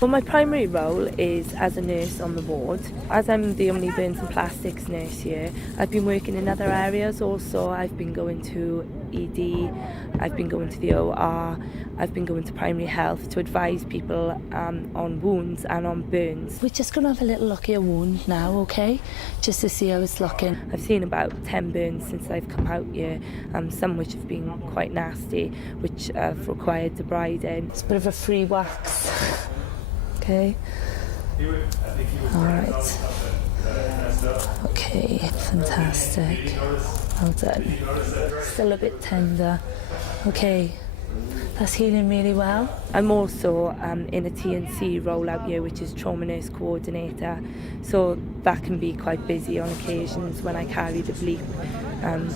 Well, my primary role is as a nurse on the ward. As I'm the only burns and plastics nurse here, I've been working in other areas also. I've been going to ED, I've been going to the OR, I've been going to primary health to advise people on wounds and on burns. We're just going to have a little look at your wound now, okay? Just to see how it's looking. I've seen about 10 burns since I've come out here, some which have been quite nasty, which have required debriding. It's a bit of a free wax. Okay. All right. Okay, fantastic. Well done. Still a bit tender. Okay, that's healing really well. I'm also in a TNC role out here, which is Trauma Nurse Coordinator. So that can be quite busy on occasions when I carry the bleep.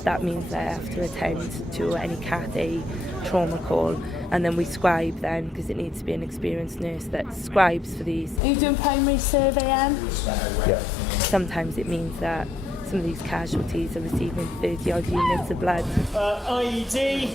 That means that I have to attend to any Cat A trauma call, and then we scribe then, because it needs to be an experienced nurse that scribes for these. Are you doing primary survey, Anne? Yeah. Sometimes it means that some of these casualties are receiving 30 odd units of blood. IED,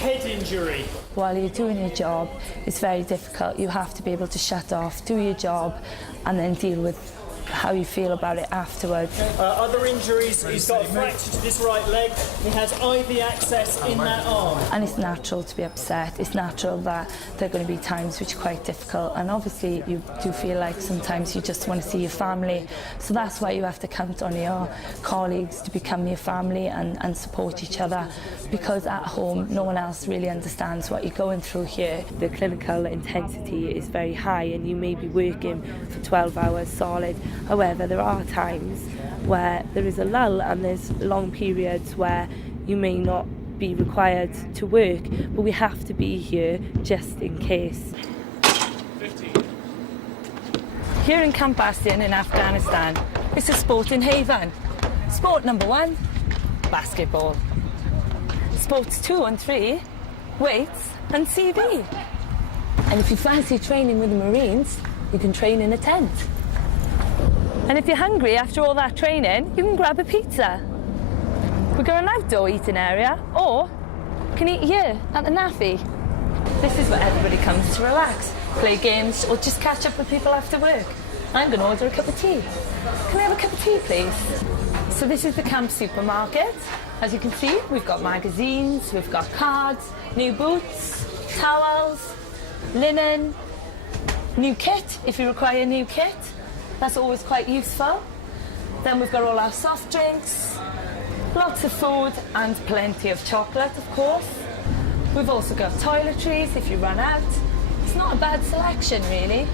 head injury. While you're doing your job, it's very difficult. You have to be able to shut off, do your job, and then deal with how you feel about it afterwards. Other injuries, he's got a fracture to this right leg. He has IV access in that arm. And it's natural to be upset. It's natural that there are going to be times which are quite difficult. And obviously you do feel like sometimes you just want to see your family. So that's why you have to count on your colleagues to become your family and support each other. Because at home, no one else really understands what you're going through here. The clinical intensity is very high and you may be working for 12 hours solid. However, there are times where there is a lull and there's long periods where you may not be required to work, but we have to be here just in case. 50. Here in Camp Bastion in Afghanistan, it's a sporting haven. Sport number 1, basketball. Sports 2 and 3, weights and CV. And if you fancy training with the Marines, you can train in a tent. And if you're hungry after all that training, you can grab a pizza. We've got an outdoor eating area, or you can eat here at the NAFI. This is where everybody comes to relax, play games, or just catch up with people after work. I'm going to order a cup of tea. Can I have a cup of tea, please? So this is the camp supermarket. As you can see, we've got magazines, we've got cards, new boots, towels, linen, new kit, if you require a new kit. That's always quite useful. Then we've got all our soft drinks, lots of food and plenty of chocolate, of course. We've also got toiletries if you run out. It's not a bad selection, really.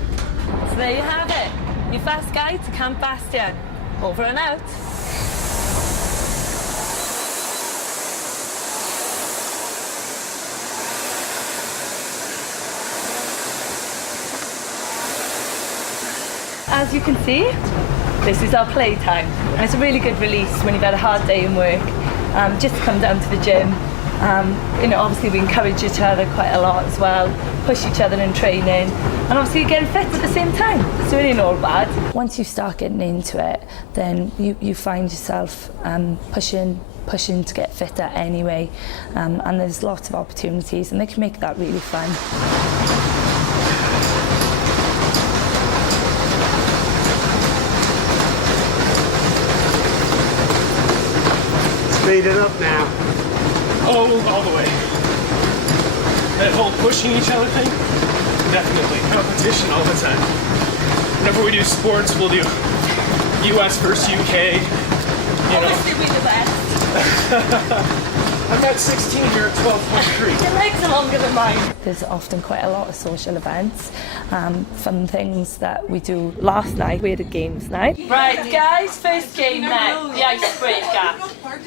So there you have it, your fast guide to Camp Bastion. Over and out. As you can see, this is our playtime. And it's a really good release when you've had a hard day in work, just to come down to the gym. Obviously we encourage each other quite a lot as well, push each other in training, and obviously you're getting fit at the same time. It's really not bad. Once you start getting into it, then you find yourself pushing to get fitter anyway, and there's lots of opportunities and they can make that really fun. Speed it up now. Oh, all the way. That whole pushing each other thing? Definitely. Competition all the time. Whenever we do sports, we'll do US versus UK. Obviously we're the best. I'm at 16, you're at 12.3. Your legs are longer than mine. There's often quite a lot of social events, fun things that we do. Last night we had a games night. Right guys, first game now, the icebreaker.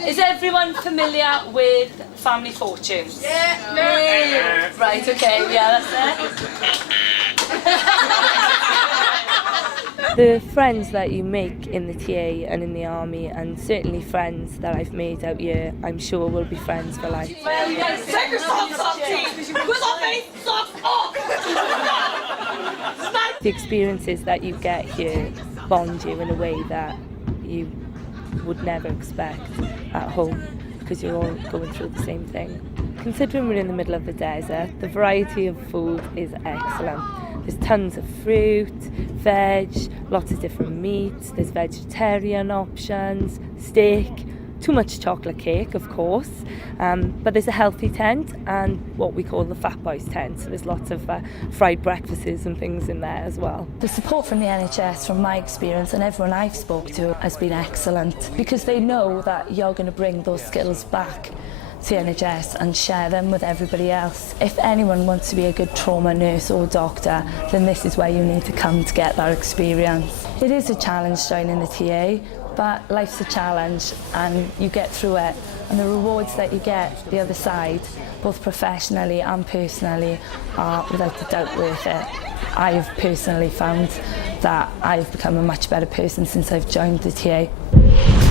Is everyone familiar with Family Fortunes? Yeah. Yeah. Right, okay, yeah, that's it. The friends that you make in the TA and in the army, and certainly friends that I've made out here, I'm sure will be friends for life. Well, you guys take your socks off, team! Put on face, socks off! The experiences that you get here bond you in a way that you would never expect at home, because you're all going through the same thing. Considering we're in the middle of the desert, the variety of food is excellent. There's tons of fruit, veg, lots of different meats. There's vegetarian options, steak, too much chocolate cake, of course, but there's a healthy tent and what we call the Fat Boys tent. So there's lots of fried breakfasts and things in there as well. The support from the NHS, from my experience and everyone I've spoke to, has been excellent, because they know that you're going to bring those skills back to the NHS and share them with everybody else. If anyone wants to be a good trauma nurse or doctor, then this is where you need to come to get that experience. It is a challenge joining the TA, but life's a challenge and you get through it, and the rewards that you get the other side, both professionally and personally, are without a doubt worth it. I've personally found that I've become a much better person since I've joined the TA.